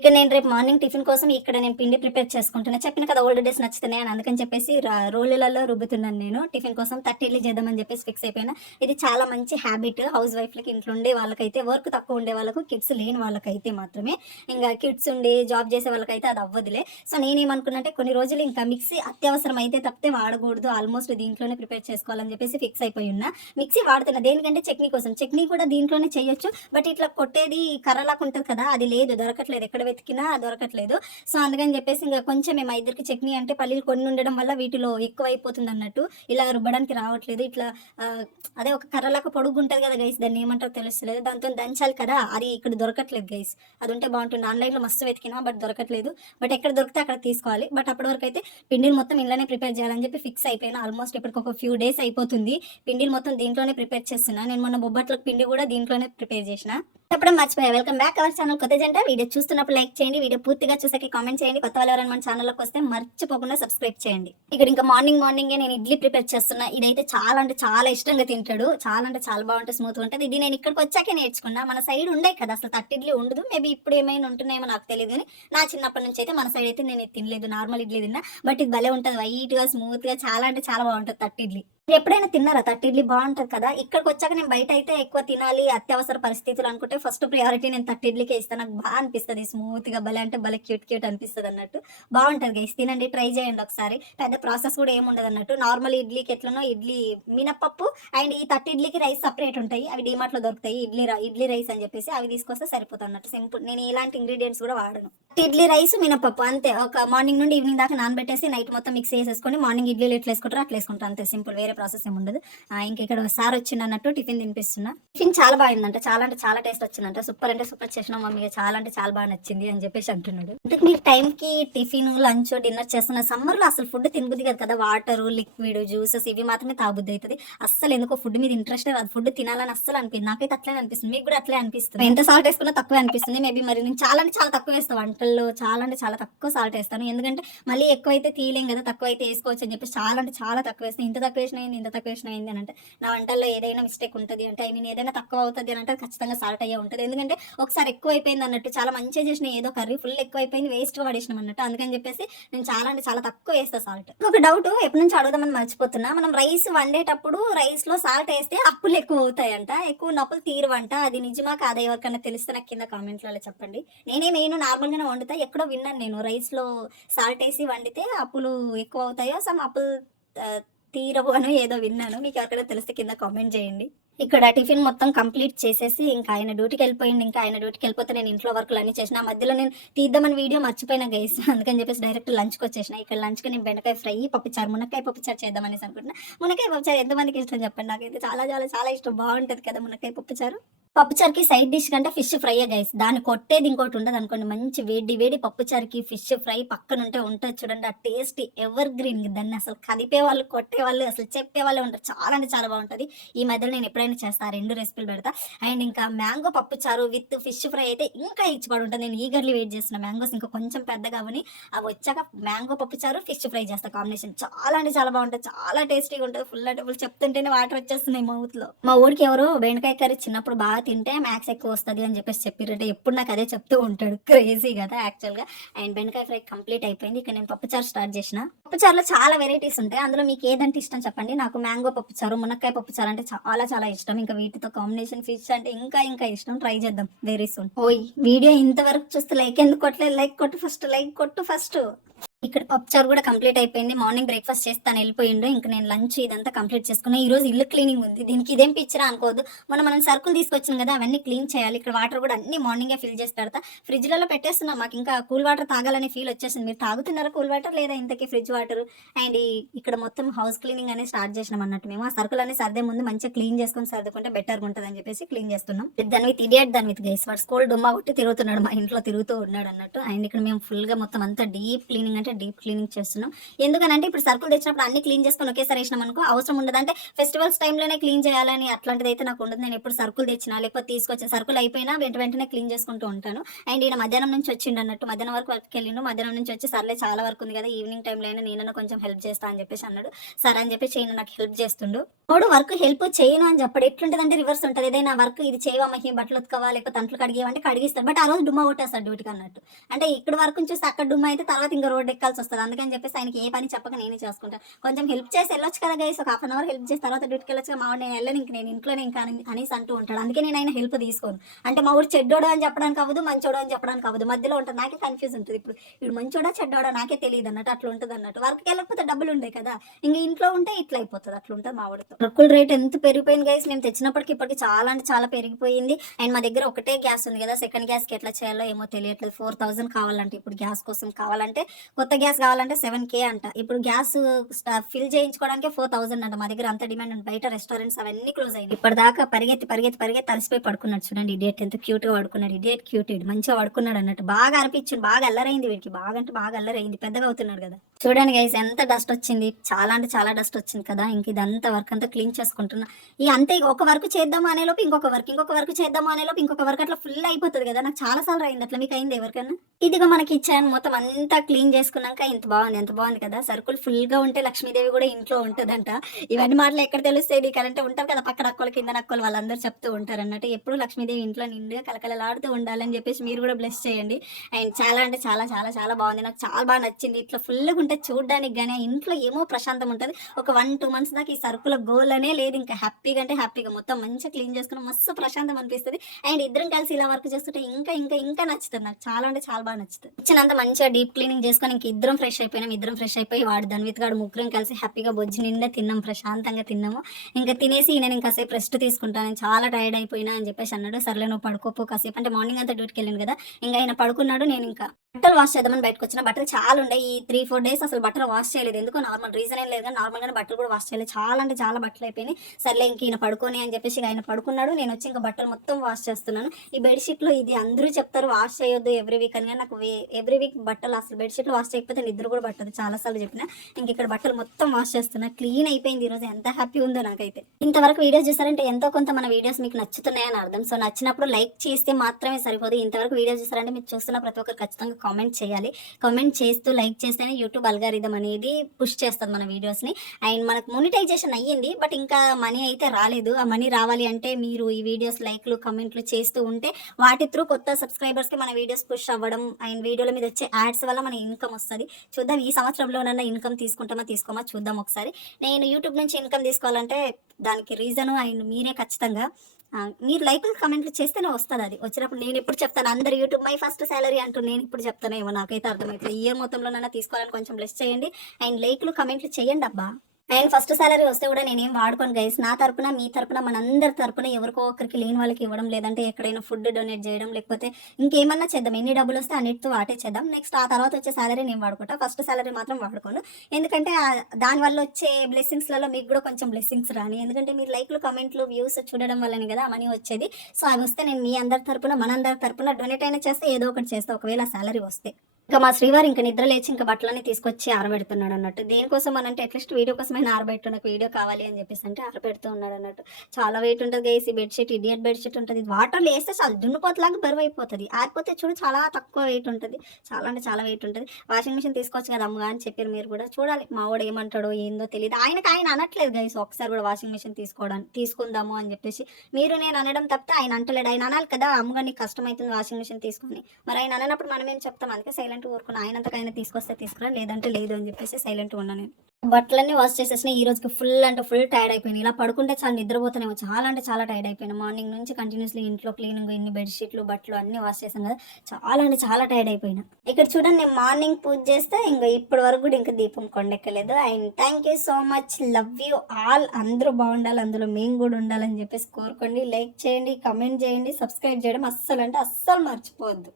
ఇక నేను రేపు మార్నింగ్ టిఫిన్ కోసం ఇక్కడ నేను పిండి ప్రిపేర్ చేసుకుంటున్నా. చెప్పిన కదా ఓల్డ్ డేస్ నచ్చుతున్నాయి అని. అందుకని చెప్పేసి రోలులలో రుబ్బుతున్నాను నేను. టిఫిన్ కోసం 30 ఇడ్లీ చేద్దామని చెప్పేసి ఫిక్స్ అయిపోయినా. ఇది చాలా మంచి హ్యాబిట్ హౌస్ వైఫ్‌లకి, ఇంట్లో ఉండే వాళ్ళకైతే, వర్క్ తక్కువ ఉండే వాళ్ళకు, కిడ్స్ లేని వాళ్ళకైతే మాత్రమే. ఇంగా కిడ్స్ ఉండి జాబ్ చేసే వాళ్ళకైతే అది అవ్వదులే. సో నేనేమనుకున్నా అంటే కొన్ని రోజులు ఇంకా మిక్సీ అత్యవసరం అయితే తప్పితే వాడకూడదు. ఆల్మోస్ట్ దీంట్లోనే ప్రిపేర్ చేసుకోవాలని చెప్పేసి ఫిక్స్ అయిపోయి ఉన్నా. మిక్సీ వాడుతున్నా దేనికంటే చట్నీ కోసం. చట్నీ కూడా దీంట్లోనే చేయొచ్చు. బట్ ఇట్లా కొట్టేది కర్రలాగా ఉంటది కదా! అది లేదు, దొరకట్లేదు. ఎక్కడ వెతికినా దొరకట్లేదు. సో అందుకని చెప్పేసి ఇంక కొంచెమే మా ఇద్దరికి చట్నీ అంటే పల్లీలు కొన్ని ఉండడం వల్ల వీటిలో ఎక్కువైపోతుందన్నట్టు. ఇలా రుబ్బడానికి రావట్లేదు. ఇట్లా అదే ఒక కర్రలాగా పొడుగుంటది కదా గైస్! దాన్ని ఏమంటారో తెలుస్తలేదు. దాంతోని దంచాలి కదా! అది ఇక్కడ దొరకట్లేదు గైస్. అది ఉంటే బావుంటుండే. ఆన్‌లైన్‌లో మస్తు వెతికినా బట్ దొరకట్లేదు. బట్ ఎక్కడ దొరికితే అక్కడ తీసుకోవాలి. బట్ అప్పటి వరకైతే పిండిని మొత్తం ఇంట్లోనే ప్రిపేర్ చేయాలని చెప్పి ఫిక్స్ అయిపోయినా. ఆల్మోస్ట్ ఇప్పటికి ఒక ఫ్యూ డేస్ అయిపోతుంది. పిండిని మొత్తం దీంట్లోనే ప్రిపేర్ చేస్తున్నా. నేను మొన్న బొబ్బట్లకు పిండి కూడా దీంట్లోనే ప్రిపేర్ చేసిన. చెప్పడం మర్చిపోయా. వెల్కమ్ బ్యాక్ అవర్ ఛానల్ కొత్త జంట. వీడియో చూస్తున్నప్పుడు లైక్ చేయండి. వీడియో పూర్తిగా చూసాక కామెంట్ చేయండి. కొత్త వాళ్ళు ఎవరైనా మన ఛానల్లోకి వస్తే మర్చిపోకుండా సబ్స్క్రైబ్ చేయండి. ఇక్కడ ఇంకా మార్నింగే నేను ఇడ్లీ ప్రిపేర్ చేస్తున్నా. ఇదైతే చాలా అంటే చాలా ఇష్టంగా తింటాడు. చాలా అంటే చాలా బాగుంటుంది, స్మూత్గా ఉంటుంది. ఇది నేను ఇక్కడికి వచ్చాకే నేర్చుకున్నా. మన సైడ్ ఉండే కదా అసలు తట్టి ఇడ్లీ ఉండదు. మేబీ ఇప్పుడు ఏమైనా ఉంటున్నాయేమో నాకు తెలియదు, కానీ నా చిన్నప్పటి నుంచి అయితే మన సైడ్ అయితే నేను తినలేదు. నార్మల్ ఇడ్లీ తిన్నా. బట్ ఇది భలే ఉంటుంది, వైట్గా స్మూత్గా, చాలా అంటే చాలా బాగుంటుంది తట్టి ఇడ్లీ. మీరు ఎప్పుడైనా తిన్నారా తట్టి ఇడ్లీ? బాగుంటుంది కదా. ఇక్కడికి వచ్చాక నేను బయట అయితే ఎక్కువ తినాలి అత్యవసర పరిస్థితులు అనుకుంటే ఫస్ట్ ప్రియారిటీ నేను తట్టి ఇడ్లీకే ఇస్తాను. నాకు బాగా అనిపిస్తుంది, స్మూత్గా భలే అంటే భలే క్యూట్ అనిపిస్తుంది అన్నట్టు. బాగుంటుంది గైస్, తినండి, ట్రై చేయండి ఒకసారి. పెద్ద ప్రాసెస్ కూడా ఏమి ఉండదు అన్నట్టు. నార్మల్ ఇడ్లీకి ఎట్లనో ఇడ్లీ మినపప్పు అండ్ ఈ తట్టి ఇడ్లీకి రైస్ సపరేట్ ఉంటాయి. అవి డిమార్ట్లో దొరుకుతాయి. ఇడ్లీ రైస్ అని చెప్పేసి అవి తీసుకొస్తే సరిపోతుంది అన్నట్టు. సింపుల్. నేను ఇలాంటి ఇంగ్రీడియంట్స్ కూడా వాడను. ఇడ్లీ రైస్ మినపప్పు అంతే. ఒక మార్నింగ్ నుండి ఈవినింగ్ దాకా నానబెట్టేసి నైట్ మొత్తం మిక్స్ చేసేసుకొని మార్నింగ్ ఇడ్లీలు ఎట్లా వేసుకుంటారో అట్లా వేసుకుంటారు అంతే. సింపుల్, వేరే ప్రాసెస్ ఏమి ఉండదు. ఇంక ఇక్కడ సార్ వచ్చిందన్నట్టు టిఫిన్ తినిపిస్తున్నా. టిఫిన్ చాలా బాగుందంట, చాలా అంటే చాలా టేస్ట్ వచ్చిందంట. సూపర్ అంటే సూపర్ చేసిన మమ్మీ, చాలా అంటే చాలా బాగా నచ్చింది అని చెప్పేసి అంటున్నాడు. అంటే మీరు టైంకి టిఫిన్, లంచ్, డిన్నర్ చేస్తున్న సమ్మర్ లో అసలు ఫుడ్ తినబుద్ది కదా కదా. వాటర్, లిక్విడ్, జ్యూసెస్ ఇవి మాత్రమే తాగుద్ది అవుతుంది. అస్సలు ఎందుకో ఫుడ్ మీద ఇంట్రెస్ట్ రాదు. ఫుడ్ తినాలని అస్సలు అనిపించింది. నాకైతే అట్లనే అనిపిస్తుంది, మీకు కూడా అట్లే అనిపిస్తుంది. ఎంత సాల్ట్ వేసుకున్నా తక్కువ అనిపిస్తుంది. మేబీ మరి నేను చాలా అంటే చాలా తక్కువ వేస్తాను వంటల్లో. చాలా అంటే చాలా తక్కువ సాల్ట్ వేస్తాను. ఎందుకంటే మళ్ళీ ఎక్కువైతే తీయలేం కదా, తక్కువ అయితే వేసుకోవచ్చు అని చెప్పేసి చాలా అంటే చాలా తక్కువ వేస్తాను. ఇంత తక్కువ వేసిన ఇంత తక్కువ వేసిన అని అంటే నా వంటల్లో ఏదైనా మిస్టేక్ ఉంటుంది అంటే, ఐ మీన్ ఏదైనా తక్కువ అవుతుంది అని అంటే ఖచ్చితంగా సాల్ట్ అయ్యే ఉంటుంది. ఎందుకంటే ఒకసారి ఎక్కువ అయిపోయింది అన్నట్టు. చాలా మంచిగా చేసిన ఏదో కర్రీ ఫుల్ ఎక్కువ అయిపోయింది, వేస్ట్ పడేసినాం అన్నట్టు. అందుకని చెప్పేసి నేను చాలా అంటే చాలా తక్కువ వేస్తా సాల్ట్. ఒక డౌట్ ఎప్పటి నుంచి అడుగుదామని మర్చిపోతున్నా. మనం రైస్ వండేటప్పుడు రైస్ లో సాల్ట్ వేస్తే అప్పులు ఎక్కువ అవుతాయంట, ఎక్కువ నప్పులు తీరువంట. అది నిజమా కాదా? ఎవరికన్నా తెలిస్తే నాకు కింద కామెంట్లలో చెప్పండి. నేను నార్మల్ గానే వండుతా. ఎక్కడో విన్నాను నేను, రైస్ లో సాల్ట్ వేసి వండితే అప్పులు ఎక్కువ అవుతాయో, సమ్ అప్పులు తీరవు అని ఏదో విన్నాను. మీకు ఎవరికైనా తెలిస్తే కింద కామెంట్ చేయండి. ఇక్కడ టిఫిన్ మొత్తం కంప్లీట్ చేసేసి ఇంకా ఆయన డ్యూటీకి వెళ్ళిపోయింది. ఇంకా ఆయన డ్యూటీకి వెళ్ళిపోతే నేను ఇంట్లో వర్క్లు అన్ని చేసిన. మధ్యలో నేను తీద్దామని వీడియో మర్చిపోయినా గైస్. అందుకని చెప్పేసి డైరెక్ట్ లంచ్కి వచ్చేసిన. ఇక్కడ లంచ్కి నేను బెండకాయ ఫ్రై, పప్పుచారు, మునక్కాయ పప్పుచారు చేద్దామనేసి అనుకుంటున్నా. మునక్కాయ పప్పుచారు ఎంతమందికి ఇష్టం చెప్పండి? నాకైతే చాలా చాలా చాలా ఇష్టం. బాగుంటుంది కదా మునక్కాయ పప్పుచారు. పప్పుచారుకి సైడ్ డిష్ కంటే ఫిష్ ఫ్రై గైస్. దాన్ని కొట్టేది ఇంకోటి ఉండదు అనుకోండి. మంచి వేడి పప్పుచారుకి ఫిష్ ఫ్రై పక్కన ఉంటుంది చూడండి. ఆ టేస్ట్ ఎవర్ గ్రీన్. దాన్ని అసలు కదిపే వాళ్ళు, కొట్టే వాళ్ళు, అసలు చెప్పే వాళ్ళే ఉంటారు. చాలా అంటే చాలా బాగుంటుంది. ఈ మధ్యలో నేను ఎప్పుడైనా చేస్తా, 2 రెసిపీలు పెడతా. అండ్ ఇంకా మ్యాంగో పప్పుచారు విత్ ఫిష్ ఫ్రై అయితే ఇంకా ఇచ్చిపడి ఉంటుంది. నేను ఈగర్లీ వెయిట్ చేస్తున్నా. మ్యాంగోస్ ఇంకా కొంచెం పెద్దగా అవని అవి వచ్చాక మ్యాంగో పప్పుచారు ఫిష్ ఫ్రై చేస్తా కాంబినేషన్. చాలా అంటే చాలా బాగుంటుంది, చాలా టేస్టీగా ఉంటుంది. ఫుల్ అంటే ఫుల్ చెప్తుంటేనే వాటర్ వచ్చేస్తున్నాయి మౌత్ లో. మా ఊరికి ఎవరో బెండకాయ కర్రీ చిన్నప్పుడు బాగా తింటే మ్యాథ్స్ ఎక్కువ వస్తుంది అని చెప్పేసి చెప్పిరంటే ఎప్పుడు నాకు అదే చెప్తూ ఉంటాడు. క్రేజీ కదా యాక్చువల్గా. అండ్ బెండకాయ ఫ్రై కంప్లీట్ అయిపోయింది. ఇక నేను పప్పుచారు స్టార్ట్ చేసిన. పప్పుచారులో చాలా వెరైటీస్ ఉంటాయి. అందులో మీకు ఏదంటే ఇష్టం చెప్పండి. నాకు మ్యాంగో పప్పుచారు, మునక్కాయ పప్పుచారు అంటే చాలా చాలా ఇష్టం. ఇంకా వీటితో కాంబినేషన్ ఫిష్ అంటే ఇంకా ఇంకా ఇష్టం. ట్రై చేద్దాం వెరీ సూన్. ఓయ్ వీడియో ఇంతవరకు చూస్తే లైక్ ఎందుకు కొట్టలేదు? లైక్ కొట్టు ఫస్ట్, లైక్ కొట్టు ఫస్ట్. ఇక్కడ పప్పుచారు కూడా కంప్లీట్ అయిపోయింది. మార్నింగ్ బ్రేక్ఫాస్ట్ చేస్తాను వెళ్ళిపోయిండు. ఇంకా నేను లంచ్ ఇదంతా కంప్లీట్ చేసుకున్నా. ఈ రోజు ఇల్లు క్లీనింగ్ ఉంది. దీనికి ఇదేం పిచ్చరా అనుకోవద్దు. మనం సరుకులు తీసుకొచ్చాం కదా, అవన్నీ క్లీన్ చేయాలి. ఇక్కడ వాటర్ కూడా అన్ని మార్నింగే ఫిల్ చేసి పెడతా. ఫ్రిడ్జ్లలో పెట్టేస్తున్నాం. మాకు ఇంకా కూల్ వాటర్ తాగాలనే ఫీల్ వచ్చేసింది. మీరు తాగుతున్నారా కూల్ వాటర్ లేదా ఇంతకీ ఫ్రిడ్జ్ వాటర్? అండ్ ఇక్కడ మొత్తం హౌస్ క్లీనింగ్ అనేది స్టార్ట్ చేసినాం అన్నట్టు. మేము ఆ సరుకులు అన్ని సర్దే ముందు మంచిగా క్లీన్ చేసుకొని సర్దుకుంటే బెటర్గా ఉంటుంది అని చెప్పేసి క్లీన్ చేస్తున్నాం. దాని విత్ గైస్ వాడు స్కూల్ డుమ్మా కొట్టి తిరుగుతున్నాడు, మా ఇంట్లో తిరుగుతూ ఉన్నాడు అన్నట్టు. అండ్ ఇక్కడ మేము ఫుల్ గా మొత్తం అంతా డీప్ క్లీనింగ్ అంటే డీప్ క్లీనింగ్ చేస్తున్నాం. ఎందుకనంటే ఇప్పుడు సరుకులు తెచ్చినప్పుడు అన్ని క్లీన్ చేసుకొని ఒకేసారి వేసినాం అనుకో అవసరం ఉండదు. అంటే ఫెస్టివల్స్ టైంలోనే క్లీన్ చేయాలని అట్లాంటిదైతే నాకు ఉండదు. నేను ఎప్పుడు సరుకులు తెచ్చినా లేకపోతే తీసుకొచ్చిన సరుకులు అయిపోయినా వెంటనే క్లీన్ చేసుకుంటూ ఉంటాను. అండ్ ఈయన మధ్యాహ్నం నుంచి వచ్చిండు అన్నట్టు, మధ్యాహ్నం వరకు వర్క్కి వెళ్ళిండు. మధ్యాహ్నం నుంచి వచ్చి సర్లే చాలా వర్క్ ఉంది కదా, ఈవినింగ్ టైంలో అయినా నేనన్నా కొంచెం హెల్ప్ చేస్తా అని చెప్పేసి అన్నాడు. సరే అని చెప్పేసి ఈయన నాకు హెల్ప్ చేస్తుండు. వాడు వర్క్ హెల్ప్ చేయను అని చెప్పడు. ఎట్లుంటదంటే రివర్స్ ఉంటుంది. ఏదైనా వర్క్ ఇది చేయవమ్మా, బట్టలు ఉతకవా లేకపోతే అంట్లు కడిగేవంటే కడిగిస్తాడు. బట్ ఆ రోజు డుమ్మా కొట్టేస్తాడు డ్యూటీకి అన్నట్టు. అంటే ఇక్కడ వర్క్ చూసి అక్కడ డుమ్మా అయితే తర్వాత ఇంకా రోడ్ ఎక్కాల్సి వస్తుంది. అందుకని చెప్పేసి ఆయనకి ఏ పని చెప్పక నేనే చేసుకుంటాను. కొంచెం హెల్ప్ చేసి వెళ్ళొచ్చు కదా గైస్, ఒక 1/2 అవర్ హెల్ప్ చేసి తర్వాత డ్యూటీకి వెళ్ళొచ్చు. మా వాడు నేను వెళ్ళను, ఇంక నేను ఇంట్లోనే ఇంకా అనేసి అంటూ ఉంటాడు. అందుకే నేను ఆయన హెల్ప్ తీసుకోను. అంటే మా వాడు చెడ్డోడు అని చెప్పడానికి అవ్వదు, మంచోడు అని చెప్పడానికి అవ్వదు, మధ్యలో ఉంటుంది. నాకే కన్ఫ్యూజ్ ఉంటుంది. ఇప్పుడు వీడు మంచోడా చెడ్డోడా నాకే తెలియదు అన్నట్టు అట్లా ఉంటుంది అన్నట్టు. వర్క్కి వెళ్ళకపోతే డబ్బులు ఉంటాయి కదా, ఇంక ఇంట్లో ఉంటే ఇట్లా అయిపోతుంది. అట్లా ఉంటుంది మా వాడితో. వర్కుల రేట్ ఎంత పెరిగిపోయింది గైస్, మేము తెచ్చినప్పటికి ఇప్పటికి చాలా అంటే చాలా పెరిగిపోయింది. అండ్ మా దగ్గర ఒకటే గ్యాస్ ఉంది కదా, సెకండ్ గ్యాస్కి ఎట్లా చేయాలో ఏమో తెలియట్లేదు. 4000 కావాలంటే ఇప్పుడు గ్యాస్ కోసం కావాలంటే, కొత్త గ్యాస్ కావాలంటే 7K అంట. ఇప్పుడు గ్యాస్ ఫిల్ చేయించుకోవడానికి 4000 అంట. మా దగ్గర అంత డిమాండ్ ఉంది. బయట రెస్టారెంట్స్ అవన్నీ క్లోజ్ అయ్యింది. ఇప్పటిదాకా పరిగెత్తి తలసిపోయి పడుకున్నాడు. చూడండి ఇడియట్ ఎంత క్యూట్గా పడుకున్నాడు. ఇడియట్ క్యూట్, మంచిగా పడుకున్నాడు అన్నట్టు. బాగా అనిపించింది, బాగా అల్లరైంది వీడికి. బాగా అంటే బాగా అల్లరైంది, పెద్దగా అవుతున్నాడు కదా. చూడండి గైస్ ఎంత డస్ట్ వచ్చింది, చాలా అంటే చాలా డస్ట్ వచ్చింది కదా. ఇంక ఇదంతా వర్క్ అంతా క్లీన్ చేసుకుంటున్నా. ఇక అంతే, ఒక వర్క్ చేద్దాము అనేలోపు ఇంకొక వర్క్ చేద్దాము అనేలోపు ఇంకొక వర్క్, అట్లా ఫుల్ అయిపోతుంది కదా. నాకు చాలా సార్లు అయింది అట్లా. మీకు అయింది ఎవరికైనా? ఇదిగా మనకి ఇచ్చాను మొత్తం అంతా క్లీన్ చేసుకున్నాక ఎంత బాగుంది కదా. సరుకులు ఫుల్ గా ఉంటే లక్ష్మీదేవి కూడా ఇంట్లో ఉంటుందంట. ఇవన్నీ మాటలు ఎక్కడ తెలుస్తాయి నీకు అంటే, ఉంటారు కదా పక్కన అక్కలు కింద అక్కలు, వాళ్ళందరూ చెప్తూ ఉంటారు అన్నట్టు. ఎప్పుడు లక్ష్మీదేవి ఇంట్లో నిండుగా కలకలలాడుతూ ఉండాలని చెప్పేసి మీరు కూడా బ్లెస్ చేయండి. అండ్ చాలా అంటే చాలా చాలా చాలా బాగుంది, నాకు చాలా బాగా నచ్చింది. ఇట్లా ఫుల్గా ఉంటే చూడడానికి కానీ ఇంట్లో ఏమో ప్రశాంతం ఉంటుంది. ఒక 1-2 months దాకా ఈ సరుకుల గోల్ అనే లేదు. ఇంకా హ్యాపీగా అంటే హ్యాపీగా మొత్తం మంచిగా క్లీన్ చేసుకుని మస్తు ప్రశాంతం అనిపిస్తుంది. అండ్ ఇద్దరం కలిసి ఇలా వర్క్ చేస్తుంటే ఇంకా ఇంకా ఇంకా నచ్చుతుంది నాకు. చాలా అంటే చాలా బాగా నచ్చుతుంది. ఇచ్చినంత మంచిగా డీప్ క్లీనింగ్ చేసుకొని ఇంక ఇద్దరం ఫ్రెష్ అయిపోయి వాడు ధన్విత్ గాడు ముగ్గురం కలిసి హ్యాపీగా బొజ్జు నిండా తిన్నాం, ప్రశాంతంగా తిన్నాము. ఇంకా తినేసి నేను ఇంకాసేపు రెస్ట్ తీసుకుంటాను, చాలా టైర్డ్ అయిపోయినా అని చెప్పేసి అన్నాడు. సర్లే నువ్వు పడుకోపో కాసేపు అంటే, మార్నింగ్ అంతా డ్యూటీకి వెళ్ళింది కదా. ఇంకా ఆయన పడుకున్నాడు. నేను ఇంకా బట్టలు వాష్ చేద్దామని బయటకు వచ్చిన. బట్టలు చాలా ఉండే, ఈ 3-4 days అసలు బట్టలు వాష్ చేయలేదు. ఎందుకో నార్మల్ రీజన్ ఏం లేదు కానీ నార్మల్గానే బట్టలు కూడా వాష్ చేయలేదు. చాలా అంటే చాలా బట్టలు అయిపోయినాయి. సర్లే ఇంక ఈయన పడుకొని అని చెప్పేసి ఆయన పడుకున్నాడు. నేను వచ్చి ఇంకా బట్టలు మొత్తం వాష్ చేస్తున్నాను. ఈ బెడ్షీట్లో ఇది అందరూ చెప్తారు వాష్ చేయొద్దు ఎవ్రీ వీక్ అని, కానీ నాకు ఎవ్రీ వీక్ బట్టలు అసలు బెడ్షీట్లు వాష్ చేయకపోతే నిద్ర కూడా పట్టదు. చాలాసార్లు చెప్పిన. ఇంక ఇక్కడ బట్టలు మొత్తం వాష్ చేస్తున్నా. క్లీన్ అయిపోయింది ఈరోజు. ఎంత హ్యాపీ ఉందో నాకైతే. ఇంతవరకు వీడియోస్ చూసారంటే ఎంతో కొంత మన వీడియోస్ మీకు నచ్చుతున్నాయని అర్థం. సో నచ్చినప్పుడు లైక్ చేస్తే మాత్రమే సరిపోదు. ఇంతవరకు వీడియోస్ చూసారంటే మీరు చూస్తున్న ప్రతి ఒక్కరు ఖచ్చితంగా కామెంట్ చేయాలి. కామెంట్ చేస్తూ లైక్ చేస్తేనే యూట్యూబ్ అల్గారిథం అనేది పుష్ చేస్తుంది మన వీడియోస్ని. అండ్ మనకు మోనిటైజేషన్ అయ్యింది, బట్ ఇంకా మనీ అయితే రాలేదు. ఆ మనీ రావాలి అంటే మీరు ఈ వీడియోస్ లైక్లు కమెంట్లు చేస్తూ ఉంటే వాటి త్రూ కొత్త సబ్స్క్రైబర్స్కి మన వీడియోస్ పుష్ అవ్వడం అండ్ వీడియోల మీద వచ్చే యాడ్స్ వల్ల మన ఇన్కమ్ వస్తుంది. చూద్దాం ఈ సంవత్సరంలోనన్నా ఇన్కమ్ తీసుకోమా చూద్దాం ఒకసారి. నేను యూట్యూబ్ నుంచి ఇన్కమ్ తీసుకోవాలంటే దానికి రీజను అండ్ మీరే ఖచ్చితంగా మీరు లైక్లు కమెంట్లు చేస్తేనే వస్తుంది. అది వచ్చినప్పుడు నేను ఎప్పుడు చెప్తాను, అందరు యూట్యూబ్ మై ఫస్ట్ సాలరీ అంటూ నేను ఇప్పుడు చెప్తాను. ఏమో నాకైతే అర్థమవుతుంది. ఈ ఇయర్ మొత్తంలోనైనా తీసుకోవాలని కొంచెం బ్లెస్ చేయండి అండ్ లైక్లు కమెంట్లు చేయండి అబ్బా. అండ్ ఫస్ట్ సాలరీ వస్తే కూడా నేనేం వాడుకోను గైస్. నా తరపున మీ తరపున మనందరి తరపున ఎవరికో ఒకరికి లేని వాళ్ళకి ఇవ్వడం, లేదంటే ఎక్కడైనా ఫుడ్ డొనేట్ చేయడం, లేకపోతే ఇంకేమన్నా చేద్దాం. ఎన్ని డబ్బులు వస్తే అన్నిటితో వాటే చేద్దాం. నెక్స్ట్ ఆ తర్వాత వచ్చే సాలరీ నేను వాడుకుంటా. ఫస్ట్ సాలరీ మాత్రం వాడుకోను. ఎందుకంటే దానివల్ల వచ్చే బ్లెస్సింగ్స్లలో మీకు కూడా కొంచెం బ్లెస్సింగ్స్ రాని. ఎందుకంటే మీరు లైక్లు కమెంట్లు వ్యూస్ చూడడం వల్లనే కదా మనీ వచ్చేది. సో అవి వస్తే నేను మీ అందరి తరపున మనందరి తరపున డొనేట్ అయినా చేస్తే ఏదో ఒకటి చేస్తే ఒకవేళ సాలరీ వస్తే. ఇంకా మా శ్రీవారు ఇంకా నిద్ర లేచి ఇంకా బట్టలన్నీ తీసుకొచ్చి ఆరబెడుతున్నాడు అన్నట్టు. దేనికోసం అని అంటే అట్లీస్ట్ వీడియో కోసమైనా ఆరబెట్టు, నాకు వీడియో కావాలి అని చెప్పేసి అంటే ఆరబెడుతూ ఉన్నాడు అన్నట్టు. చాలా వెయిట్ ఉంటుంది గైస్ ఈ బెడ్షీట్. ఇడియట్ బెడ్షీట్ ఉంటుంది. వాటర్లో వేస్తే చాలా దున్నుపోతలాగా బరువు అయిపోతుంది. ఆరిపోతే చూడు చాలా తక్కువ వెయిట్ ఉంటుంది. చాలా అంటే చాలా వెయిట్ ఉంటుంది. వాషింగ్ మిషన్ తీసుకోవచ్చు కదా అమ్మగా అని చెప్పారు. మీరు కూడా చూడాలి మా వాడు ఏమంటాడో ఏందో తెలియదు. ఆయన అనట్లేదు గైస్ ఒకసారి కూడా వాషింగ్ మిషన్ తీసుకుందాము అని చెప్పేసి. మీరు నేను అనడం తప్పితే ఆయన అంటలేడు. ఆయన అనాలి కదా, అమ్మగా నీకు కష్టమవుతుంది వాషింగ్ మిషన్ తీసుకొని. మరి ఆయన అనప్పుడు మనం ఏం చెప్తాం, అందుకే సైలెంట్ ఊరుకున్నా. ఆయనంతకైనా తీసుకొస్తే తీసుకురా, లేదంటే లేదు అని చెప్పేసి సైలెంట్ ఉన్నా నేను. బట్టలన్నీ వాష్ చేసేసిన. ఈ రోజుకి ఫుల్ అంటే ఫుల్ టైర్డ్ అయిపోయినాయి. ఇలా పడుకుంటే చాలా నిద్రపోతానేమో. చాలా అంటే చాలా టైర్డ్ అయిపోయినా. మార్నింగ్ నుంచి కంటిన్యూస్లీ ఇంట్లో క్లీనింగ్, ఇన్ని బెడ్షీట్లు బట్టలు అన్నీ వాష్ చేసాం కదా. చాలా అంటే చాలా టైర్డ్ అయిపోయినా. ఇక్కడ చూడండి నేను మార్నింగ్ పూజ చేస్తే ఇంకా ఇప్పటి వరకు కూడా ఇంకా దీపం కొండెక్కలేదు. And thank you so much, love you all. అందరూ బాగుండాలి, అందులో మేము కూడా ఉండాలని చెప్పేసి కోరుకోండి. లైక్ చేయండి, కమెంట్ చేయండి, సబ్స్క్రైబ్ చేయడం అస్సలు అంటే అస్సలు మర్చిపోవద్దు.